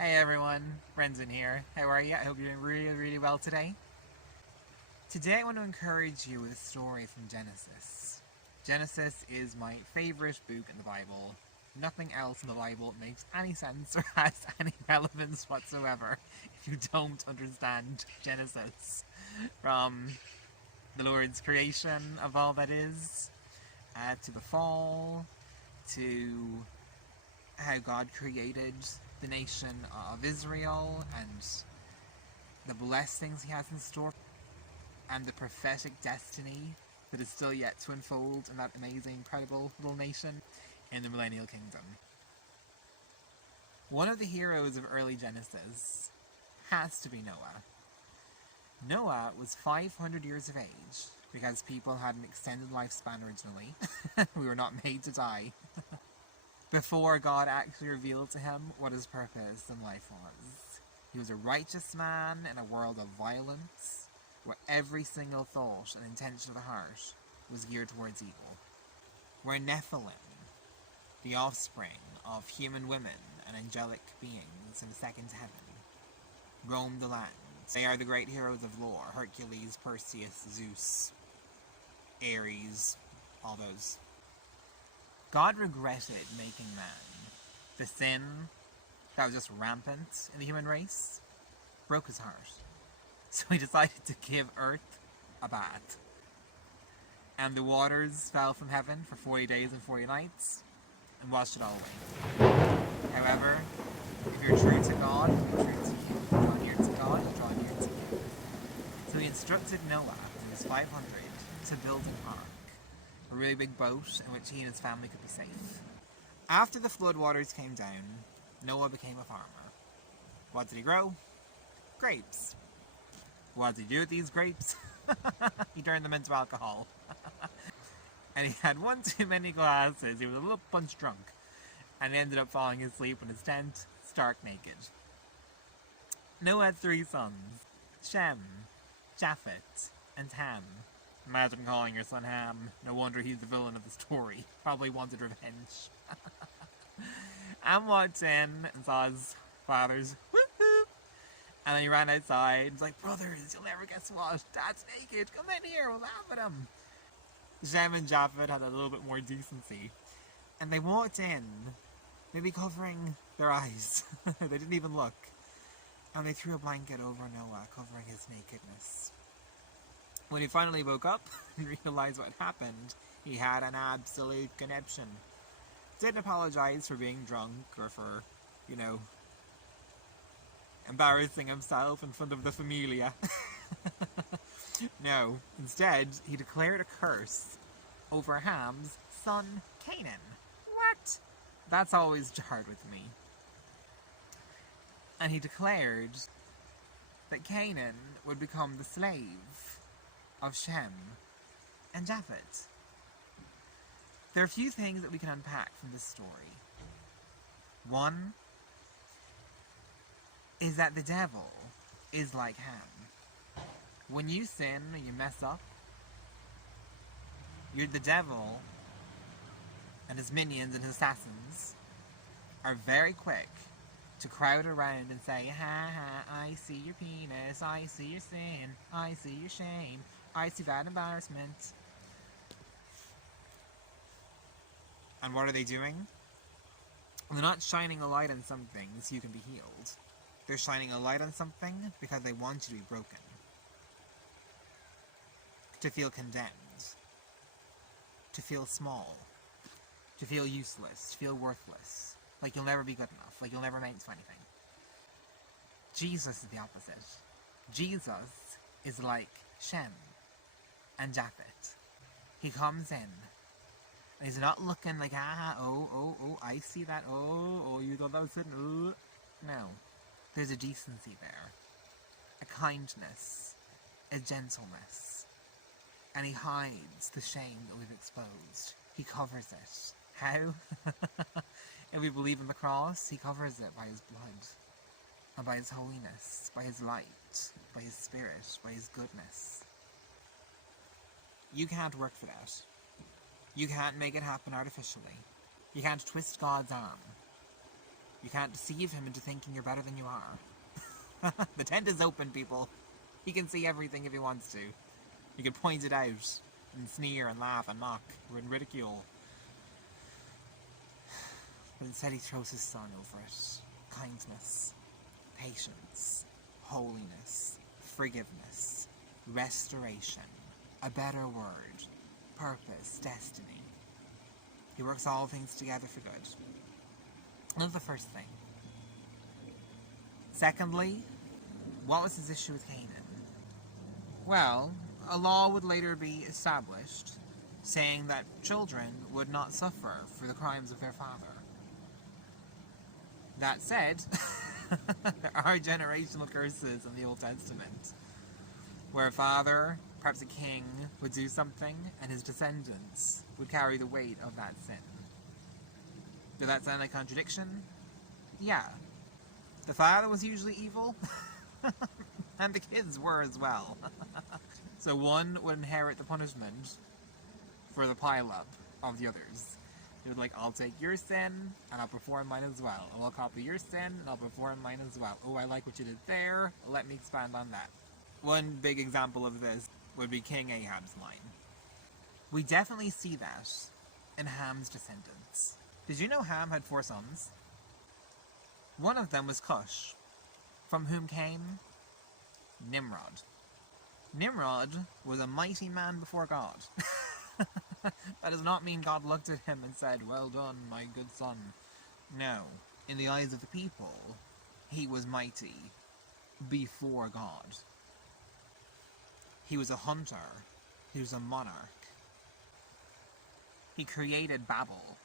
Hey everyone, Brendan here. How are you? I hope you're doing really well today. Today I want to encourage you with a story from Genesis. Genesis is my favourite book in the Bible. Nothing else in the Bible makes any sense or has any relevance whatsoever if you don't understand Genesis. From the Lord's creation of all that is, to the fall, to how God created the nation of Israel and the blessings he has in store, and the prophetic destiny that is still yet to unfold in that amazing, incredible little nation in the Millennial Kingdom. One of the heroes of early Genesis has to be Noah. Noah was 500 years of age because people had an extended lifespan originally. We were not made to die. Before God actually revealed to him what his purpose in life was. He was a righteous man in a world of violence, where every single thought and intention of the heart was geared towards evil. Where Nephilim, the offspring of human women and angelic beings in the second heaven, roamed the land. They are the great heroes of lore: Hercules, Perseus, Zeus, Ares, all those. God regretted making man. The sin that was just rampant in the human race broke his heart. So he decided to give Earth a bath. And the waters fell from heaven for 40 days and 40 nights and washed it all away. However, if you're true to God, you're true to you. If you draw near to God, you draw near to you. So he instructed Noah, when he was 500, to build an ark. A really big boat in which he and his family could be safe. After the flood waters came down, Noah became a farmer. What did he grow? Grapes. What did he do with these grapes? He turned them into alcohol. And he had one too many glasses. He was a little punch drunk. And ended up falling asleep in his tent, stark naked. Noah had 3 sons: Shem, Japheth, and Ham. Imagine calling your son Ham. No wonder he's the villain of the story. Probably wanted revenge. Ham walked in and saw his father's whoop. And then he ran outside. He's like, brothers, you'll never guess what? Dad's naked. Come in here. We'll laugh at him. Shem and Japheth had a little bit more decency. And they walked in, maybe covering their eyes. They didn't even look. And they threw a blanket over Noah, covering his nakedness. When he finally woke up and realized what had happened, he had an absolute conniption. Didn't apologize for being drunk or for, embarrassing himself in front of the familia. No, instead, he declared a curse over Ham's son, Canaan. What? That's always jarred with me. And he declared that Canaan would become the slave of Shem and Japheth. There are a few things that we can unpack from this story. One is that the devil is like Ham. When you sin and you mess up, the devil and his minions and his assassins are very quick to crowd around and say, ha ha, I see your penis, I see your sin, I see your shame, I see that embarrassment. And what are they doing? They're not shining a light on something so you can be healed. They're shining a light on something because they want you to be broken. To feel condemned. To feel small. To feel useless. To feel worthless. Like you'll never be good enough. Like you'll never amount to anything. Jesus is the opposite. Jesus is like Shem and Japheth. He comes in and he's not looking like, I see that, you thought that was it, No. There's a decency there. A kindness. A gentleness. And he hides the shame that we've exposed. He covers it. How? If we believe in the cross, he covers it by his blood. And by his holiness. By his light. By his spirit. By his goodness. You can't work for that. You can't make it happen artificially. You can't twist God's arm. You can't deceive him into thinking you're better than you are. The tent is open, people. He can see everything if he wants to. He can point it out and sneer and laugh and mock and ridicule. But instead he throws his son over it. Kindness, patience, holiness, forgiveness, restoration, a better word, purpose, destiny. He works all things together for good. That's the first thing. Secondly, what was his issue with Canaan? Well, a law would later be established saying that children would not suffer for the crimes of their father. That said, there are generational curses in the Old Testament where a father, perhaps a king, would do something and his descendants would carry the weight of that sin. Does that sound like contradiction? Yeah. The father was usually evil, and the kids were as well. So one would inherit the punishment for the pile-up of the others. It was like, I'll take your sin, and I'll perform mine as well. I'll copy your sin, and I'll perform mine as well. Oh, I like what you did there. Let me expand on that. One big example of this would be King Ahab's line. We definitely see that in Ham's descendants. Did you know Ham had 4 sons? One of them was Cush, from whom came Nimrod. Nimrod was a mighty man before God. That does not mean God looked at him and said, "Well done, my good son." No. In the eyes of the people, he was mighty before God. He was a hunter. He was a monarch. He created Babel.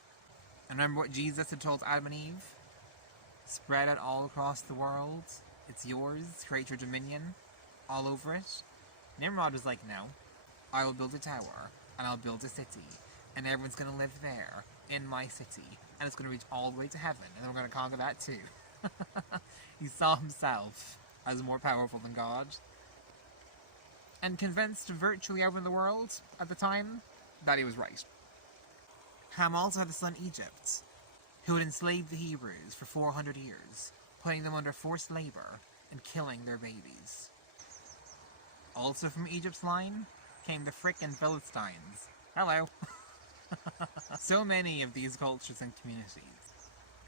And remember what Jesus had told Adam and Eve? Spread it all across the world. It's yours. Create your dominion all over it. Nimrod was like, no. I will build a tower, and I'll build a city, and everyone's going to live there, in my city, and it's going to reach all the way to heaven, and we're going to conquer that too. He saw himself as more powerful than God, and convinced virtually everyone in the world at the time that he was right. Ham also had a son Egypt, who had enslaved the Hebrews for 400 years, putting them under forced labor and killing their babies. Also from Egypt's line came the frickin' Philistines. Hello! So many of these cultures and communities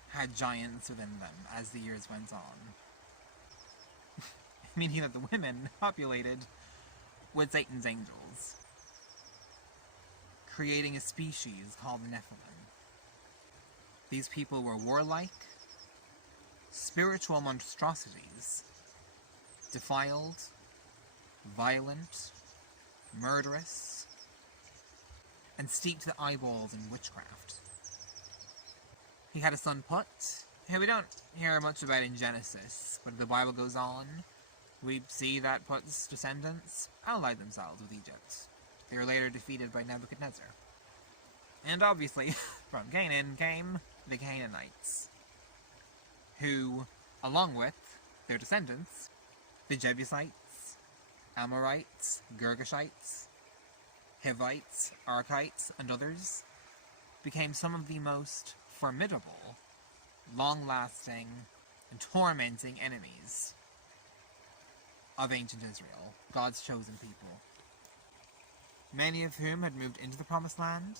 had giants within them as the years went on. Meaning that the women populated with Satan's angels, creating a species called the Nephilim. These people were warlike, spiritual monstrosities, defiled, violent, murderous, and steeped to the eyeballs in witchcraft. He had a son Put, who we don't hear much about in Genesis, but as the Bible goes on, we see that Put's descendants allied themselves with Egypt. They were later defeated by Nebuchadnezzar. And obviously, from Canaan came the Canaanites, who, along with their descendants, the Jebusites, Amorites, Girgashites, Hivites, Arkites, and others, became some of the most formidable, long-lasting, and tormenting enemies of ancient Israel, God's chosen people. Many of whom had moved into the Promised Land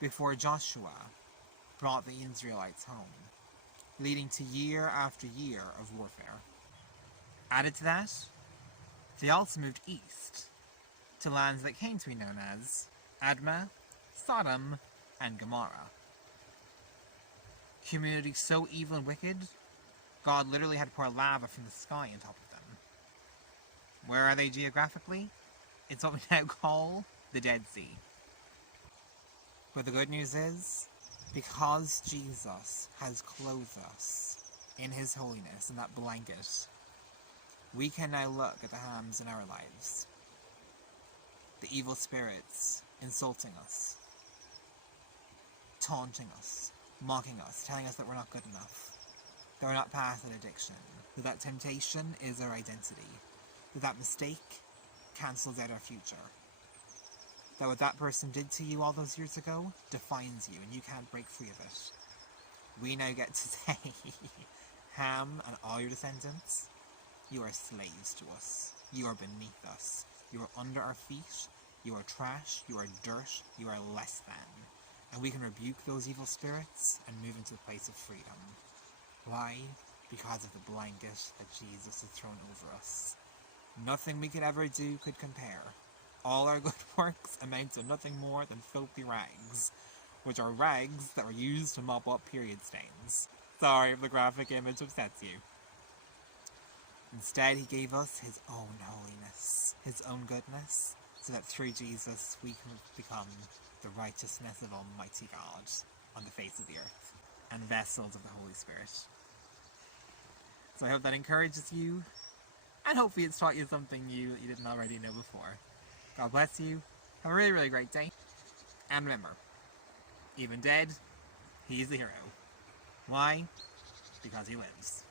before Joshua brought the Israelites home, leading to year after year of warfare. Added to that, they also moved east to lands that came to be known as Admah, Sodom, and Gomorrah. Communities so evil and wicked, God literally had to pour lava from the sky on top of them. Where are they geographically? It's what we now call the Dead Sea. But the good news is, because Jesus has clothed us in his holiness, in that blanket, we can now look at the Hams in our lives. The evil spirits insulting us, taunting us, mocking us, telling us that we're not good enough, that we're not past that addiction, that temptation is our identity, that mistake cancels out our future, that what that person did to you all those years ago defines you and you can't break free of it. we now get to say, Ham and all your descendants, you are slaves to us. You are beneath us. You are under our feet. You are trash. You are dirt. You are less than. And we can rebuke those evil spirits and move into a place of freedom. Why? Because of the blanket that Jesus has thrown over us. Nothing we could ever do could compare. All our good works amount to nothing more than filthy rags, which are rags that were used to mop up period stains. Sorry if the graphic image upsets you. Instead, he gave us his own holiness, his own goodness, so that through Jesus we can become the righteousness of Almighty God on the face of the earth, and vessels of the Holy Spirit. So I hope that encourages you, and hopefully it's taught you something new that you didn't already know before. God bless you. Have a really, really great day. And remember, even dead, he's the hero. Why? Because he lives.